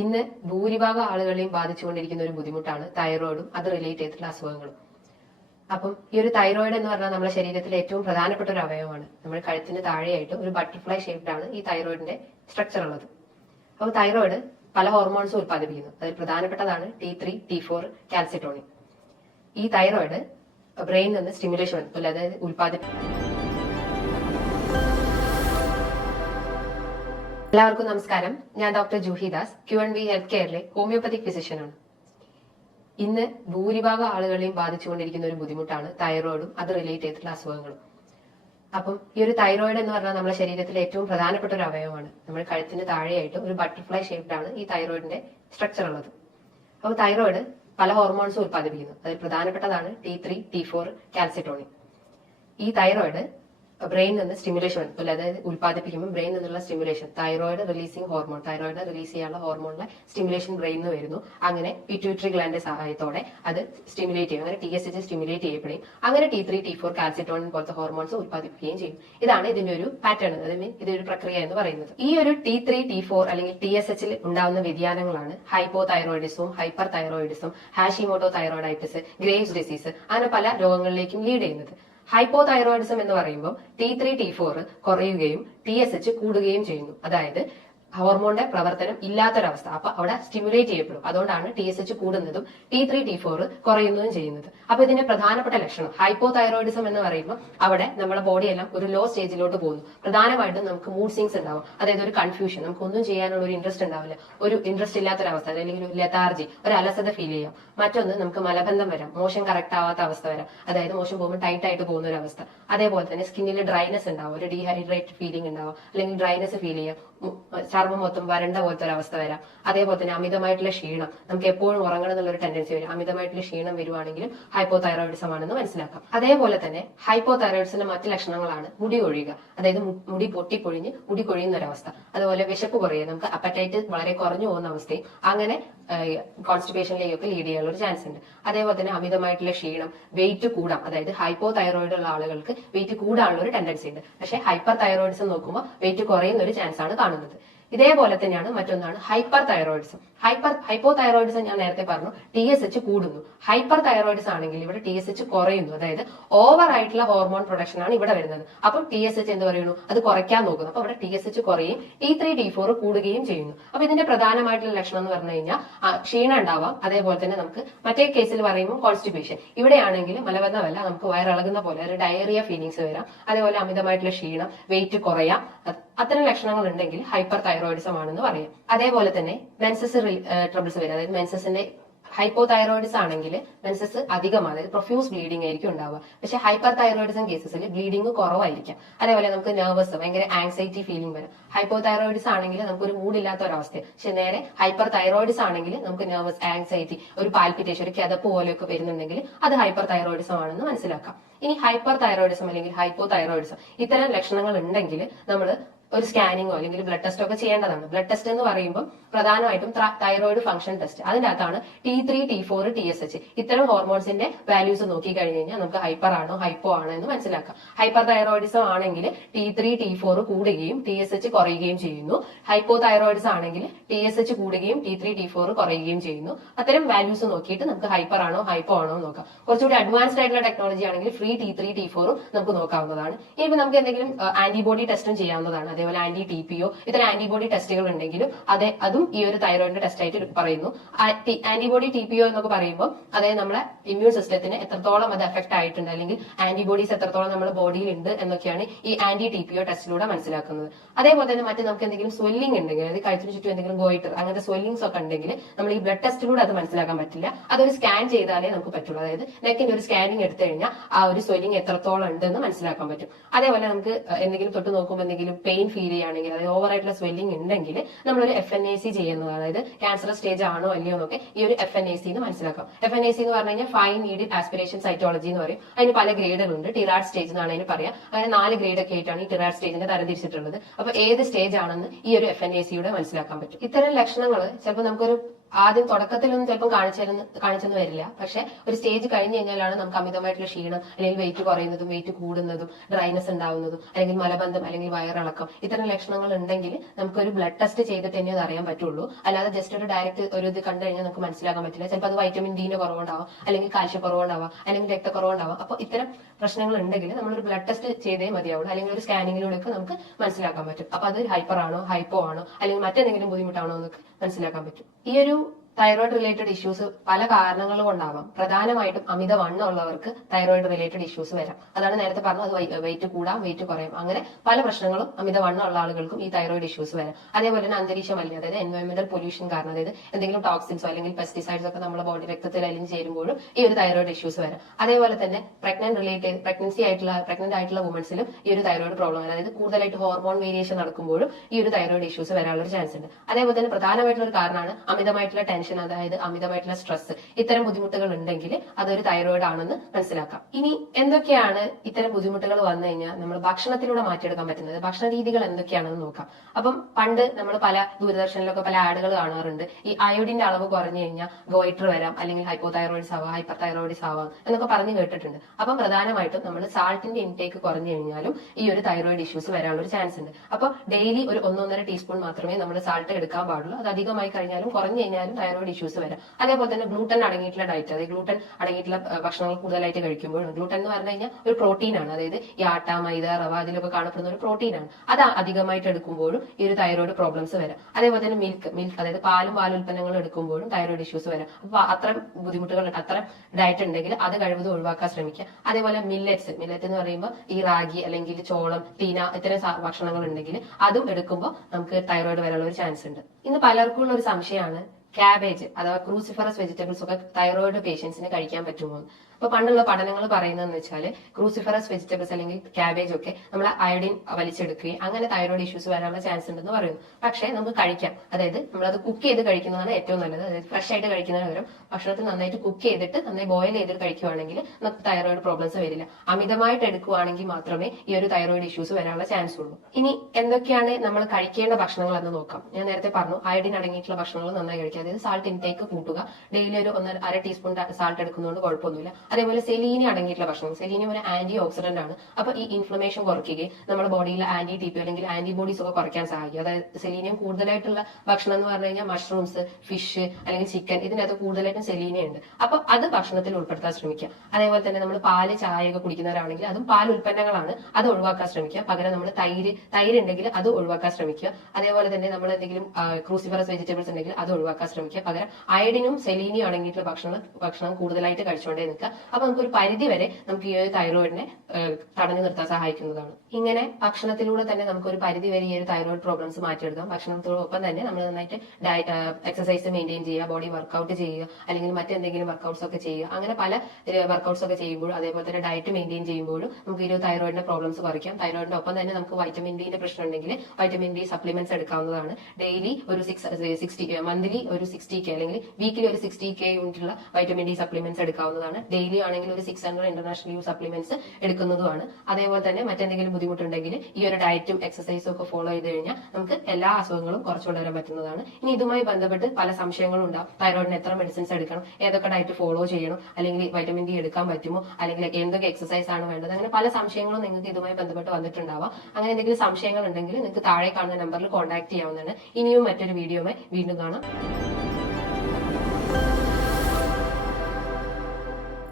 ഇന്ന് ഭൂരിഭാഗം ആളുകളെയും ബാധിച്ചുകൊണ്ടിരിക്കുന്ന ഒരു ബുദ്ധിമുട്ടാണ് തൈറോയിഡും അത് റിലേറ്റ് ചെയ്തിട്ടുള്ള അസുഖങ്ങളും. അപ്പം ഈ ഒരു തൈറോയിഡ് എന്ന് പറഞ്ഞാൽ നമ്മുടെ ശരീരത്തിലെ ഏറ്റവും പ്രധാനപ്പെട്ട ഒരു അവയവമാണ്. നമ്മുടെ കഴുത്തിന് താഴെയായിട്ട് ഒരു ബട്ടർഫ്ലൈ ഷേപ്ഡാണ് ഈ തൈറോയിഡിന്റെ സ്ട്രക്ചർ ഉള്ളത്. അപ്പോൾ തൈറോയിഡ് പല ഹോർമോൺസും ഉത്പാദിപ്പിക്കുന്നു. അതിൽ പ്രധാനപ്പെട്ടതാണ് T3, T4, കാൽസിറ്റോണിൻ. ഈ തൈറോയിഡ് ബ്രെയിനിൽ നിന്ന് സ്റ്റിമുലേഷൻ അതായത് എല്ലാവർക്കും നമസ്കാരം. ഞാൻ doctor Juhi Das, Q&V health കെയറിലെ ഹോമിയോപ്പതിക് ഫിസിഷ്യനാണ്. ഇന്ന് ഭൂരിഭാഗം ആളുകളെയും ബാധിച്ചുകൊണ്ടിരിക്കുന്ന ഒരു ബുദ്ധിമുട്ടാണ് തൈറോയിഡും അത് റിലേറ്റ് ചെയ്തിട്ടുള്ള അസുഖങ്ങളും. അപ്പം ഈ ഒരു തൈറോയിഡ് എന്ന് പറഞ്ഞാൽ നമ്മുടെ ശരീരത്തിലെ ഏറ്റവും പ്രധാനപ്പെട്ട ഒരു അവയവമാണ്. നമ്മുടെ കഴുത്തിന് താഴെയായിട്ട് ഒരു ബട്ടർഫ്ലൈ ഷേപ്ഡാണ് ഈ തൈറോയിഡിന്റെ സ്ട്രക്ചർ ഉള്ളത്. അപ്പോൾ തൈറോയിഡ് പല ഹോർമോൺസും ഉത്പാദിപ്പിക്കുന്നു. അതിൽ പ്രധാനപ്പെട്ടതാണ് T3, T4, കാൽസിറ്റോണിൻ. ഈ തൈറോയിഡ് ബ്രെയിനിൽ നിന്ന് സ്റ്റിമുലേഷൻ അതായത് ഉത്പാദിപ്പിക്കുമ്പോൾ ബ്രെയിനിൽ നിന്നുള്ള stimulation thyroid releasing hormone, thyroid release ചെയ്യാനുള്ള ഹോർമോണിലെ സ്റ്റിമുലേഷൻ ബ്രെയിനിൽ നിന്ന് വരുന്നു. അങ്ങനെ പിറ്റ്യൂട്ടറി ഗ്ലാൻഡിന്റെ സഹായത്തോടെ അത് സ്റ്റിമുലേറ്റ് ചെയ്യും. അങ്ങനെ TSH സ്റ്റിമുലേറ്റ് ചെയ്യപ്പെടുകയും അങ്ങനെ T3, T4, കാൽസിറ്റോണിൻ പോലത്തെ ഹോർമോൺസ് ഉത്പാദിപ്പിക്കുകയും ചെയ്യും. ഇതാണ് ഇതിന്റെ ഒരു പാറ്റേൺ, അതായത് ഇതൊരു പ്രക്രിയ എന്ന് പറയുന്നത്. ഈ ഒരു T3, T4 അല്ലെങ്കിൽ TSH ഉണ്ടാവുന്ന വ്യതിയാനങ്ങളാണ് ഹൈപ്പോ തൈറോയിഡിസവും hyperthyroidism, Hashimoto thyroiditis, Graves disease അങ്ങനെ പല രോഗങ്ങളിലേക്കും ലീഡ് ചെയ്യുന്നത്. ഹൈപ്പോ തൈറോയിഡിസം എന്ന് പറയുമ്പോൾ T3, T4 കുറയുകയും TSH കൂടുകയും ചെയ്യുന്നു. അതായത് ഹോർമോണിന്റെ പ്രവർത്തനം ഇല്ലാത്തൊരവസ്ഥ. അപ്പൊ അവിടെ സ്റ്റിമുലേറ്റ് ചെയ്യപ്പെടും. അതുകൊണ്ടാണ് TSH കൂടുന്നതും T3, T4 കുറയുന്നതും ചെയ്യുന്നത്. അപ്പൊ ഇതിന്റെ പ്രധാനപ്പെട്ട ലക്ഷണം ഹൈപ്പോ തൈറോയിഡിസം എന്ന് പറയുമ്പോൾ അവിടെ നമ്മുടെ ബോഡി എല്ലാം ഒരു ലോ സ്റ്റേജിലോട്ട് പോകുന്നു. പ്രധാനമായിട്ടും നമുക്ക് മൂഡ് സ്വിങ്സ് ഉണ്ടാവും. അതായത് ഒരു കൺഫ്യൂഷൻ, നമുക്ക് ഒന്നും ചെയ്യാനുള്ള ഒരു ഇൻട്രസ്റ്റ് ഉണ്ടാവില്ല, ഒരു ഇൻട്രസ്റ്റ് ഇല്ലാത്തൊരവസ്ഥ, അല്ലെങ്കിൽ ഒരു ലെതാർജി, ഒരു അലസത ഫീൽ ചെയ്യാം. മറ്റൊന്ന് നമുക്ക് മലബന്ധം വരാം, മോഷൻ കറക്റ്റ് ആവാത്ത അവസ്ഥ വരാം, അതായത് മോഷൻ പോകുമ്പോൾ ടൈറ്റ് ആയിട്ട് പോകുന്ന ഒരു അവസ്ഥ. അതേപോലെ തന്നെ സ്കിന്നിൽ ഡ്രൈനെസ് ഉണ്ടാവും, ഒരു ഡീഹൈഡ്രേറ്റ് ഫീലിംഗ് ഉണ്ടാവും, അല്ലെങ്കിൽ ഡ്രൈനെസ് ഫീൽ ചെയ്യാം, ചർമ്മം മൊത്തം വരണ്ട പോലത്തെ ഒരു അവസ്ഥ വരാം. അതേപോലെ തന്നെ അമിതമായിട്ടുള്ള ക്ഷീണം, നമുക്ക് എപ്പോഴും ഉറങ്ങണം എന്നുള്ളൊരു ടെൻഡൻസി വരും. അമിതമായിട്ടുള്ള ക്ഷീണം വരുവാണെങ്കിലും ഹൈപ്പോ തൈറോയിഡിസം ആണെന്ന് മനസ്സിലാക്കാം. അതേപോലെ തന്നെ ഹൈപ്പോ തൈറോയിഡിസിന്റെ മറ്റു ലക്ഷണങ്ങളാണ് മുടി കൊഴിയുക, അതായത് മുടി പൊട്ടിപ്പൊഴിഞ്ഞ് മുടി കൊഴിയുന്ന ഒരവസ്ഥ. അതുപോലെ വിശപ്പ് കുറയുക, നമുക്ക് അപ്പറ്റൈറ്റ് വളരെ കുറഞ്ഞു പോകുന്ന അവസ്ഥയും അങ്ങനെ കോൺസ്റ്റിപ്പേഷനിലേക്കൊക്കെ ലീഡ് ചെയ്യാനുള്ള ഒരു ചാൻസ് ഉണ്ട്. അതേപോലെ തന്നെ അമിതമായിട്ടുള്ള ക്ഷീണം, വെയിറ്റ് കൂടാം, അതായത് ഹൈപ്പോ തൈറോയിഡ് ഉള്ള ആളുകൾക്ക് വെയിറ്റ് കൂടാനുള്ള ഒരു ടെൻഡൻസി ഉണ്ട്. പക്ഷേ ഹൈപ്പർ തൈറോയിഡിസം നോക്കുമ്പോൾ വെയിറ്റ് കുറയുന്ന ഒരു ചാൻസ് ആണ് കാണുന്നത്. ഇതേപോലെ തന്നെയാണ് മറ്റൊന്നാണ് ഹൈപ്പർ തൈറോയിഡിസം. ഹൈപ്പോ തൈറോയിഡിസം ഞാൻ നേരത്തെ പറഞ്ഞു TSH കൂടുന്നു. ഹൈപ്പർ തൈറോയിഡിസം ആണെങ്കിൽ ഇവിടെ TSH കുറയുന്നു. അതായത് ഓവർ ആയിട്ടുള്ള ഹോർമോൺ പ്രൊഡക്ഷൻ ആണ് ഇവിടെ വരുന്നത്. അപ്പം TSH എന്ത് പറയുന്നു, അത് കുറയ്ക്കാൻ നോക്കുന്നു. അപ്പൊ ഇവിടെ TSH കുറയും, T3, T4 കൂടുകയും ചെയ്യുന്നു. അപ്പൊ ഇതിന്റെ പ്രധാനമായിട്ടുള്ള ലക്ഷണം എന്ന് പറഞ്ഞു കഴിഞ്ഞാൽ ക്ഷീണം ഉണ്ടാവാം. അതേപോലെ തന്നെ നമുക്ക് മറ്റേ കേസിൽ പറയുമ്പോൾ കോൺസ്റ്റിപ്പേഷൻ, ഇവിടെയാണെങ്കിൽ മലബന്ധമല്ല, നമുക്ക് വയറിളകുന്ന പോലെ ഒരു ഡയറിയ ഫീലിങ്സ് വരാം. അതേപോലെ അമിതമായിട്ടുള്ള ക്ഷീണം, വെയിറ്റ് കുറയാം. അത്തരം ലക്ഷണങ്ങൾ ഉണ്ടെങ്കിൽ ഹൈപ്പർ തൈറോയിഡിസം ആണെന്ന് പറയാം. അതേപോലെ തന്നെ മെൻസസ് ട്രബിൾസ് വരും. അതായത് മെൻസസിന്റെ ഹൈപ്പോ തൈറോയിഡിസം ആണെങ്കിൽ മെൻസസ് അധികമാണ്, അതായത് പ്രൊഫ്യൂസ് ബ്ലീഡിംഗ് ആയിരിക്കും ഉണ്ടാവുക. പക്ഷെ ഹൈപ്പർ തൈറോയിഡിസം കേസസിൽ ബ്ലീഡിംഗ് കുറവായിരിക്കാം. അതേപോലെ നമുക്ക് നെർവസ്, ഭയങ്കര ആങ്സൈറ്റി ഫീലിംഗ് വരും. ഹൈപ്പോ തൈറോയിഡിസം ആണെങ്കിൽ നമുക്കൊരു മൂഡില്ലാത്ത ഒരവസ്ഥ. പക്ഷെ നേരെ ഹൈപ്പർ തൈറോയിഡിസം ആണെങ്കിൽ നമുക്ക് നെർവസ്, ആങ്സൈറ്റി, ഒരു പാൽപിറ്റേഷൻ, ഒരു കിതപ്പ് പോലെയൊക്കെ വരുന്നുണ്ടെങ്കിൽ അത് ഹൈപ്പർ തൈറോയിഡിസം ആണെന്ന് മനസ്സിലാക്കാം. ഇനി ഹൈപ്പർ തൈറോയിഡിസം അല്ലെങ്കിൽ ഹൈപ്പോ തൈറോയിഡിസം ഇത്തരം ലക്ഷണങ്ങൾ ഉണ്ടെങ്കിൽ നമ്മൾ ഒരു സ്കാനിങ്ങോ അല്ലെങ്കിൽ ബ്ലഡ് ടെസ്റ്റോ ഒക്കെ ചെയ്യേണ്ടതാണ്. ബ്ലഡ് ടെസ്റ്റ് എന്ന് പറയുമ്പോൾ പ്രധാനമായിട്ടും തൈറോയിഡ് ഫംഗ്ഷൻ ടെസ്റ്റ്. അതിന്റെ അകത്താണ് T3, T4, TSH ഇത്തരം ഹോർമോൺസിന്റെ വാല്യൂസ് നോക്കി കഴിഞ്ഞ് കഴിഞ്ഞാൽ നമുക്ക് ഹൈപ്പർ ആണോ ഹൈപ്പോ ആണോ എന്ന് മനസ്സിലാക്കാം. ഹൈപ്പർ തൈറോയിഡിസം ആണെങ്കിൽ T3, T4 കൂടുകയും TSH കുറയുകയും ചെയ്യുന്നു. ഹൈപ്പോ തൈറോയിഡിസം ആണെങ്കിൽ TSH കൂടുകയും T3, T4 കുറയുകയും ചെയ്യുന്നു. അത്തരം വാല്യൂസ് നോക്കിയിട്ട് നമുക്ക് ഹൈപ്പർ ആണോ ഹൈപ്പോ ആണോ എന്ന് നോക്കാം. കുറച്ചുകൂടി അഡ്വാൻസ്ഡ് ആയിട്ടുള്ള ടെക്നോളജി ആണെങ്കിൽ ഫ്രീ T3, T4 നമുക്ക് നോക്കാവുന്നതാണ്. ഇനി നമുക്ക് എന്തെങ്കിലും ആന്റിബോഡി ടെസ്റ്റും ചെയ്യാവുന്നതാണ്. അതേപോലെ TPO ഇത്തരം ആന്റിബോഡി ടെസ്റ്റുകൾ ഉണ്ടെങ്കിലും അതും ഈ ഒരു തൈറോയിഡിന്റെ ടെസ്റ്റ് ആയിട്ട് പറയുന്നു. ആന്റിബോഡി TPO എന്നൊക്കെ പറയുമ്പോൾ അതായത് നമ്മുടെ ഇമ്മ്യൂൺ സിസ്റ്റത്തിന് എത്രത്തോളം അത് എഫക്ട് ആയിട്ടുണ്ട്, അല്ലെങ്കിൽ ആന്റിബോഡീസ് എത്രത്തോളം നമ്മുടെ ബോഡിയിൽ ഉണ്ട് എന്നൊക്കെയാണ് ഈ TPO ടെസ്റ്റിലൂടെ മനസ്സിലാക്കുന്നത്. അതേപോലെ തന്നെ മറ്റേ നമുക്ക് എന്തെങ്കിലും സ്വെല്ലിംഗ് ഉണ്ടെങ്കിൽ, അതായത് കഴുത്തിന് ചുറ്റും എന്തെങ്കിലും ഗോയിറ്റർ അങ്ങനത്തെ സ്വെല്ലിങ്സ് ഒക്കെ ഉണ്ടെങ്കിൽ നമ്മൾ ഈ ബ്ലഡ് ടെസ്റ്റിലൂടെ അത് മനസ്സിലാക്കാൻ പറ്റില്ല. അതൊരു സ്കാൻ ചെയ്താലേ നമുക്ക് പറ്റുള്ളൂ. അതായത് നെക്കിന്റെ ഒരു സ്കാനിങ് എടുത്തു കഴിഞ്ഞാൽ ആ ഒരു സ്വെല്ലിംഗ് എത്രത്തോളം ഉണ്ടെന്ന് മനസ്സിലാക്കാൻ പറ്റും. അതേപോലെ നമുക്ക് എന്തെങ്കിലും തൊട്ട് നോക്കുമ്പോൾ എന്തെങ്കിലും പെയിൻ ഫീൽ ചെയ്യുകയാണെങ്കിൽ, അതായത് ഓവർ ആയിട്ടുള്ള സ്വെല്ലിംഗ് ഉണ്ടെങ്കിൽ നമ്മളൊരു FNAC ചെയ്യുന്നതാണ്. അതായത് ക്യാൻസർ സ്റ്റേജ് ആണോ അല്ലയോ എന്നൊക്കെ ഈ ഒരു FNAC എന്ന് മനസ്സിലാക്കാം. FNAC എന്ന് പറഞ്ഞു കഴിഞ്ഞാൽ ഫൈൻ നീഡിൽ ആസ്പിരേഷൻ സൈറ്റോളജി എന്ന് പറയും. അതിന് പല ഗ്രേഡുകളുണ്ട്. ടിറാഡ് സ്റ്റേജ് എന്നാണ് അതിന് പറയാം. അങ്ങനെ 4 ഗ്രേഡ് ഒക്കെ ആയിട്ടാണ് ഈ ടിറാഡ് സ്റ്റേജിന്റെ തരംതിരിച്ചിട്ടുള്ളത്. അപ്പൊ ഏത് സ്റ്റേജ് ആണെന്ന് ഈ ഒരു FNAC യുടെ മനസ്സിലാക്കാൻ പറ്റും. ഇത്തരം ലക്ഷണങ്ങൾ ചിലപ്പോൾ നമുക്കൊരു ആദ്യം തുടക്കത്തിലൊന്നും ചിലപ്പോൾ കാണിച്ചെന്ന് വരില്ല. പക്ഷെ ഒരു സ്റ്റേജ് കഴിഞ്ഞ് കഴിഞ്ഞാലാണ് നമുക്ക് അമിതമായിട്ടുള്ള ക്ഷീണം അല്ലെങ്കിൽ വെയിറ്റ് കുറയുന്നതും വെയിറ്റ് കൂടുന്നതും ഡ്രൈനസ് ഉണ്ടാവുന്നതും അല്ലെങ്കിൽ മലബന്ധം അല്ലെങ്കിൽ വയറിളക്കം ഇത്തരം ലക്ഷണങ്ങൾ ഉണ്ടെങ്കിൽ നമുക്ക് ഒരു ബ്ലഡ് ടെസ്റ്റ് ചെയ്തിട്ട് തന്നെ അത് അറിയാൻ പറ്റുള്ളൂ. അല്ലാതെ ജസ്റ്റ് ഒരു ഡയറക്റ്റ് ഒരു ഇത് കണ്ടു കഴിഞ്ഞാൽ നമുക്ക് മനസ്സിലാക്കാൻ പറ്റില്ല. ചിലപ്പോൾ അത് വൈറ്റമിൻ ഡിന്റെ കുറവുണ്ടാവാം, അല്ലെങ്കിൽ കാൽഷ്യ കുറവുണ്ടാവാം, അല്ലെങ്കിൽ രക്തക്കുറവുണ്ടാവാം. അപ്പോൾ ഇത്തരം പ്രശ്നങ്ങൾ ഉണ്ടെങ്കിൽ നമ്മളൊരു ബ്ലഡ് ടെസ്റ്റ് ചെയ്തേ മതിയാവുള്ളൂ, അല്ലെങ്കിൽ ഒരു സ്കാനിങ്ങിലൂടെ ഒക്കെ നമുക്ക് മനസ്സിലാക്കാൻ പറ്റും. അപ്പൊ അത് ഹൈപ്പർ ആണോ ഹൈപ്പോ ആണോ അല്ലെങ്കിൽ മറ്റെന്തെങ്കിലും ബുദ്ധിമുട്ടാണോ എന്നൊക്കെ മനസ്സിലാക്കാൻ പറ്റും. ഈ ഒരു തൈറോയിഡ് റിലേറ്റഡ് ഇഷ്യൂസ് പല കാരണങ്ങൾ കൊണ്ടാവാം. പ്രധാനമായിട്ടും അമിതവണ്ണം ഉള്ളവർക്ക് തൈറോയിഡ് റിലേറ്റഡ് ഇഷ്യൂസ് വരാം. അതാണ് നേരത്തെ പറഞ്ഞത്, അത് വെയിറ്റ് കൂടാം, വെയിറ്റ് കുറയാം. അങ്ങനെ പല പ്രശ്നങ്ങളും അമിതവണ്ണം ഉള്ള ആളുകൾക്കും ഈ തൈറോയിഡ് ഇഷ്യൂസ് വരാം. അതേപോലെ തന്നെ അന്തരീക്ഷ മലിനം, അതായത് എൻവയോൺമെന്റൽ പൊല്യൂഷൻ കാരണം, അതായത് എന്തെങ്കിലും ടോക്സിൻസോ അല്ലെങ്കിൽ പെസ്റ്റിസൈഡ്സോ ഒക്കെ നമ്മുടെ ബോഡി രക്തത്തിൽ അലിഞ്ഞ് ചേരുമ്പോഴും ഈ ഒരു തൈറോയിഡ് ഇഷ്യൂസ് വരാം. അതേപോലെ തന്നെ പ്രഗ്നന്റ് ആയിട്ടുള്ള വുമൻസിലും ഈ ഒരു തൈറോയിഡ് പ്രോബ്ലം, അതായത് കൂടുതലായിട്ട് ഹോർമോൺ വേരിയേഷൻ നടക്കുമ്പോഴും ഈ ഒരു തൈറോയിഡ് ഇഷ്യൂസ് വരാനുള്ള ഒരു ചാൻസ് ഉണ്ട്. അതേപോലെ തന്നെ പ്രധാനമായിട്ടുള്ള ഒരു കാരണമാണ് അമിതമായിട്ടുള്ള ടെൻഷൻ, അതായത് അമിതമായിട്ടുള്ള സ്ട്രെസ്. ഇത്തരം ബുദ്ധിമുട്ടുകൾ ഉണ്ടെങ്കിൽ അതൊരു തൈറോയിഡ് ആണെന്ന് മനസ്സിലാക്കാം. ഇനി എന്തൊക്കെയാണ് ഇത്തരം ബുദ്ധിമുട്ടുകൾ വന്നു കഴിഞ്ഞാൽ നമ്മൾ ഭക്ഷണത്തിലൂടെ മാറ്റിയെടുക്കാൻ പറ്റുന്നത്, ഭക്ഷണ രീതികൾ എന്തൊക്കെയാണെന്ന് നോക്കാം. അപ്പം പണ്ട് നമ്മൾ പല ദൂരദർശനിലൊക്കെ പല ആഡുകൾ കാണാറുണ്ട്. ഈ അയോഡിന്റെ അളവ് കുറഞ്ഞു കഴിഞ്ഞാൽ ഗോയിറ്റർ വരാം, അല്ലെങ്കിൽ ഹൈപ്പോതൈറോയിഡ്സ് ആവാം, ഹൈപ്പർ തൈറോയിഡ്സ് ആവാം എന്നൊക്കെ പറഞ്ഞു കേട്ടിട്ടുണ്ട്. അപ്പം പ്രധാനമായിട്ടും നമ്മൾ സാൾട്ടിന്റെ ഇൻടേക്ക് കുറഞ്ഞു കഴിഞ്ഞാലും ഈ ഒരു തൈറോയിഡ് ഇഷ്യൂസ് വരാനുള്ള ഒരു ചാൻസ് ഉണ്ട്. അപ്പൊ ഡെയിലി ഒരു 1-1.5 ടീസ്പൂൺ മാത്രമേ നമ്മൾ സാൾട്ട് എടുക്കാൻ പാടുള്ളൂ. അത് അധികമായി കഴിഞ്ഞാലും കുറഞ്ഞു കഴിഞ്ഞാലും തൈറോയിഡ് ഇഷ്യൂസ് വരാം. അതേപോലെ തന്നെ ഗ്ലൂട്ടൻ അടങ്ങിയിട്ടുള്ള ഡയറ്റ്, അതായത് ഗ്ലൂട്ടൻ അടങ്ങിയിട്ടുള്ള ഭക്ഷണങ്ങൾ കൂടുതലായിട്ട് കഴിക്കുമ്പോഴും, ഗ്ലൂട്ടൻ എന്ന് പറഞ്ഞു കഴിഞ്ഞാൽ ഒരു പ്രോട്ടീൻ ആണ്, അതായത് ഈ ആട്ട, മൈദ, റവ അതിലൊക്കെ കാണപ്പെടുന്ന ഒരു പ്രോട്ടീൻ ആണ്. അത് അധികമായിട്ട് എടുക്കുമ്പോഴും ഈ ഒരു തൈറോയിഡ് പ്രോബ്ലംസ് വരാം. അതേപോലെ തന്നെ മിൽക്ക് അതായത് പാലും പാലുൽപ്പന്നങ്ങളും എടുക്കുമ്പോഴും തൈറോയിഡ് ഇഷ്യൂസ് വരാം. അപ്പൊ അത്തരം ബുദ്ധിമുട്ടുകൾ, അത്തരം ഡയറ്റ് ഉണ്ടെങ്കിൽ അത് കഴിവതും ഒഴിവാക്കാൻ ശ്രമിക്കുക. അതേപോലെ മില്ലറ്റ് എന്ന് പറയുമ്പോൾ ഈ റാഗി അല്ലെങ്കിൽ ചോളം, തീന ഇത്തരം ഭക്ഷണങ്ങൾ ഉണ്ടെങ്കിൽ അതും എടുക്കുമ്പോൾ നമുക്ക് തൈറോയിഡ് വരാനുള്ള ഒരു ചാൻസ് ഉണ്ട്. ഇന്ന് പലർക്കും ഉള്ള ഒരു സംശയമാണ് ക്യാബേജ് അഥവാ ക്രൂസിഫറസ് വെജിറ്റബിൾസ് ഒക്കെ തൈറോയിഡ് പേഷ്യൻസിന് കഴിക്കാൻ പറ്റുമോ? അപ്പൊ പണ്ടുള്ള പഠനങ്ങൾ പറയുന്നതെന്ന് വെച്ചാൽ ക്രൂസിഫറസ് വെജിറ്റബിൾസ് അല്ലെങ്കിൽ ക്യാബേജ് ഒക്കെ നമ്മൾ അയഡിൻ വലിച്ചെടുക്കുകയും അങ്ങനെ തൈറോയിഡ് ഇഷ്യൂസ് വരാനുള്ള ചാൻസ് ഉണ്ടെന്ന് പറയുന്നു. പക്ഷേ നമുക്ക് കഴിക്കാം, അതായത് നമ്മളത് കുക്ക് ചെയ്ത് കഴിക്കുന്നതാണ് ഏറ്റവും നല്ലത്. അതായത് ഫ്രഷ് ആയിട്ട് കഴിക്കുന്നതിന് പകരം ഭക്ഷണത്തിൽ നന്നായിട്ട് കുക്ക് ചെയ്തിട്ട് നന്നായി ബോയിൽ ചെയ്തിട്ട് കഴിക്കുകയാണെങ്കിൽ നമുക്ക് തൈറോയിഡ് പ്രോബ്ലംസ് വരില്ല. അമിതമായിട്ട് എടുക്കുകയാണെങ്കിൽ മാത്രമേ ഈ ഒരു തൈറോയിഡ് ഇഷ്യൂസ് വരാനുള്ള ചാൻസ് ഉള്ളൂ. ഇനി എന്തൊക്കെയാണ് നമ്മൾ കഴിക്കേണ്ട ഭക്ഷണങ്ങൾ എന്ന് നോക്കാം. ഞാൻ നേരത്തെ പറഞ്ഞു അയഡിൻ അടങ്ങിയിട്ടുള്ള ഭക്ഷണങ്ങൾ നന്നായി കഴിക്കുക, അതായത് സാൾട്ട് ഇൻടേക്ക് കൂട്ടുക. ഡെയിലി ഒരു 1.5 ടീസ്പൂൺ സാൾട്ട് എടുക്കുന്നതുകൊണ്ട് കുഴപ്പമൊന്നുമില്ല. അതേപോലെ സെലീനിയം അടങ്ങിയിട്ടുള്ള ഭക്ഷണം, സെലീനിയം ഒരു ആന്റി ഓക്സിഡന്റ് ആണ്. അപ്പൊ ഈ ഇൻഫ്ലമേഷൻ കുറയ്ക്കുകയും നമ്മുടെ ബോഡിയിൽ ആന്റി ടി പി അല്ലെങ്കിൽ ആന്റിബോഡീസ് ഒക്കെ കുറയ്ക്കാൻ സഹായിക്കും. അതായത് സെലീനിയം കൂടുതലായിട്ടുള്ള ഭക്ഷണം എന്ന് പറഞ്ഞു കഴിഞ്ഞാൽ മഷ്റൂംസ്, ഫിഷ് അല്ലെങ്കിൽ ചിക്കൻ, ഇതിനകത്ത് കൂടുതലായിട്ടും സെലീനിയം ഉണ്ട്. അപ്പൊ അത് ഭക്ഷണത്തിൽ ഉൾപ്പെടുത്താൻ ശ്രമിക്കുക. അതേപോലെ തന്നെ നമ്മൾ പാല്, ചായയൊക്കെ കുടിക്കുന്നവരാണെങ്കിൽ അതും പാൽ ഉൽപ്പന്നങ്ങളാണ്, അത് ഒഴിവാക്കാൻ ശ്രമിക്കുക. പകരം നമ്മൾ തൈര് ഉണ്ടെങ്കിൽ അത് ഒഴിവാക്കാൻ ശ്രമിക്കുക. അതേപോലെ തന്നെ നമ്മൾ എന്തെങ്കിലും ക്രൂസിഫറസ് വെജിറ്റബിൾസ് ഉണ്ടെങ്കിൽ അത് ഒഴിവാക്കാൻ ശ്രമിക്കുക. പകരം അയഡിനും സെലീനിയും അടങ്ങിയിട്ടുള്ള ഭക്ഷണം കൂടുതലായിട്ട് കഴിച്ചുകൊണ്ടേ നിൽക്കുക. അപ്പൊ നമുക്കൊരു പരിധി വരെ നമുക്ക് ഈ ഒരു തൈറോയിഡിനെ തടഞ്ഞു നിർത്താൻ സഹായിക്കുന്നതാണ്. ഇങ്ങനെ ഭക്ഷണത്തിലൂടെ തന്നെ നമുക്ക് ഒരു പരിധി വരെ ഈ ഒരു തൈറോയിഡ് പ്രോബ്ലംസ് മാറ്റിയെടുക്കാം. ഭക്ഷണത്തോടൊപ്പം തന്നെ നമ്മൾ നന്നായിട്ട് എക്സസൈസ് മെയിൻറ്റെയിൻ ചെയ്യുക, ബോഡി വർക്കൗട്ട് ചെയ്യുക, അല്ലെങ്കിൽ മറ്റെന്തെങ്കിലും വർക്കൗട്ട്സ് ഒക്കെ ചെയ്യുക. അങ്ങനെ പല വർക്കൗട്ട്സ് ഒക്കെ ചെയ്യുമ്പോഴും അതേപോലെ തന്നെ ഡയറ്റ് മെയിൻറ്റെയിൻ ചെയ്യുമ്പോഴും നമുക്ക് ഈ ഒരു തൈറോയിഡിന്റെ പ്രോബ്ലംസ് കുറയ്ക്കാം. തൈറോയിഡിന്റെ ഒപ്പം തന്നെ നമുക്ക് വൈറ്റമിൻ ഡിന്റെ പ്രശ്നം ഉണ്ടെങ്കിൽ വൈറ്റമിൻ ഡി സപ്ലിമെന്റ്സ് എടുക്കാവുന്നതാണ്. ഡെയിലി ഒരു മന്ത്ലി ഒരു 60K അല്ലെങ്കിൽ വീക്കിലി ഒരു 60K യൂണിറ്റുള്ള വൈറ്റമിൻ ഡി സപ്ലിമെന്റ്സ് എടുക്കാവുന്നതാണ്. ഡെയിലി ആണെങ്കിൽ ഒരു 600 ഇന്റർനാഷണൽ യൂസ് സപ്ലിമെന്റ്സ് എടുക്കുന്നതുമാണ്. അതേപോലെ തന്നെ മറ്റെന്തെങ്കിലും ബുദ്ധിമുട്ടുണ്ടെങ്കിൽ ഈ ഒരു ഡയറ്റും എക്സസൈസും ഒക്കെ ഫോളോ ചെയ്ത് കഴിഞ്ഞാൽ നമുക്ക് എല്ലാ അസുഖങ്ങളും കുറച്ചുകൊണ്ടുവരാൻ പറ്റുന്നതാണ്. ഇനി ഇതുമായി ബന്ധപ്പെട്ട് പല സംശയങ്ങളും ഉണ്ടാവും. തൈറോയിഡിന് എത്ര മെഡിസിൻസ് എടുക്കണം, ഏതൊക്കെ ഡയറ്റ് ഫോളോ ചെയ്യണം, അല്ലെങ്കിൽ വൈറ്റമിൻ ഡി എടുക്കാൻ പറ്റുമോ, അല്ലെങ്കിൽ എന്തൊക്കെ എക്സസൈസ് ആണ് വേണ്ടത്, അങ്ങനെ പല സംശയങ്ങളും നിങ്ങൾക്ക് ഇതുമായി ബന്ധപ്പെട്ട് വന്നിട്ടുണ്ടാവാം. അങ്ങനെ എന്തെങ്കിലും സംശയങ്ങൾ ഉണ്ടെങ്കിൽ നിങ്ങൾക്ക് താഴെ കാണുന്ന നമ്പറിൽ കോൺടാക്ട് ചെയ്യാവുന്നതാണ്. ഇനിയും മറ്റൊരു വീഡിയോയുമായി വീണ്ടും കാണാം.